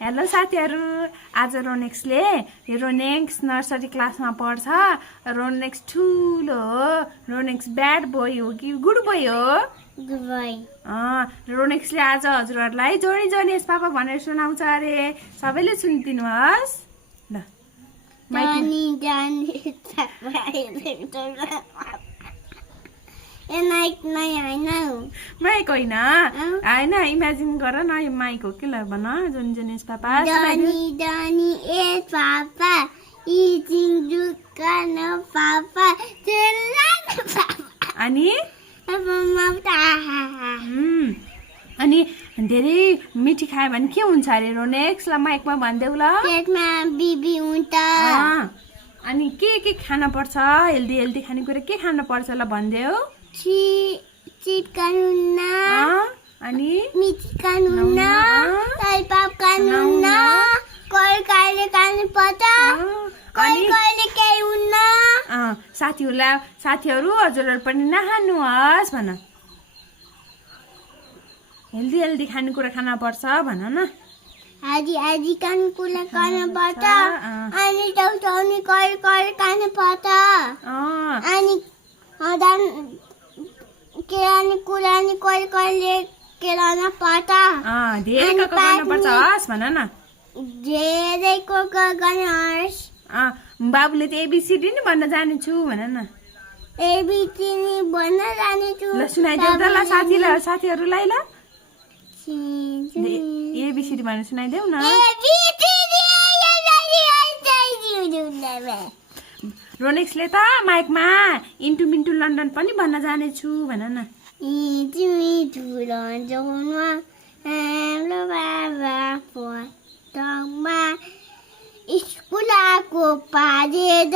Hello साथीहरू, आज रोनेक्सले रोनेक्स nursery क्लासमा पढ्छ। रोनेक्स ठुलो हो। रोनेक्स ब्याड बोय हो कि गुड बोय हो? Good boy. रोनेक्सले आज हजुरहरूलाई जोनी जोनी यस पापा भनेर सुनाउँछ अरे। सबैले सुनिदिनुहोस् ल। जोनी जोनी माइक होइन होइन, इमेजिन गर न, यो माइक हो कि ल भन। जोनी जोनी यस पापा जोनी जोनी यस पापा इटिङ दुकान पापा अनि अनि धेरै मिठी खायो भने के हुन्छ अरे रोनेक्स? ल माइकमा भनिदेऊ ल। पेटमा बिबी हुन्छ। अनि के खान पर्छ? हेल्दी हेल्दी खानेकुरा के खान पर्छ ल भनिदेऊ। चिप खानुहुन्न, अनि मिठी खानुहुन्न, तलपाप खानुहुन्न, कहिले खानुपर्छ, कहिले केही हुन्न। साथीहरू हजुरहरू पनि नखानुहोस् भन। हेल्दी हेल्दी खानेकुरा खान पर्छ भन न। आधी खानेकुरा खानुपर्छ, अनि टाउटाउने कहिले खानुपर्छ, अनि केरानी कुरानी कहिले केलाउन पर्छ। धेरै गर्नुपर्छ हस् भन न। धेरैको गर्नुहोस्। बाबुले त एबिसिडी नि भन्न जानेछु भन न। एबिसिडी भन्न जानेछु। ल सुनाइदेऊ त ल साथीहरूलाई ल। एबिसिडी भनेर सुनाइदेऊ न। रोनेक्सले त माइकमा इन्टु मिन्टु लन्डन पनि भन्न जानेछु भन न। इन्टु मिन्टु लन्डनमा हाम्रो बाबा पढ्दामा स्कुल आएको पारेर